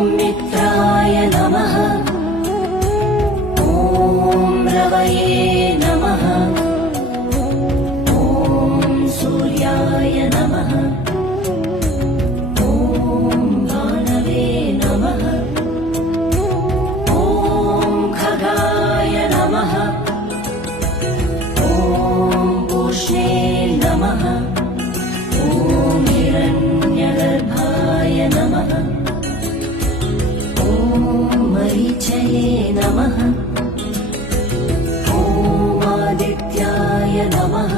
मित्राय नमः। ॐ रवये नमः। ॐ सूर्याय नमः। ॐ भानवे नमः। ॐ खगाय नमः। ॐ पूष्णे नमः। ॐ हिरण्यगर्भाय नमः। ॐ मरीचये नमः। ॐ आदित्याय नमः।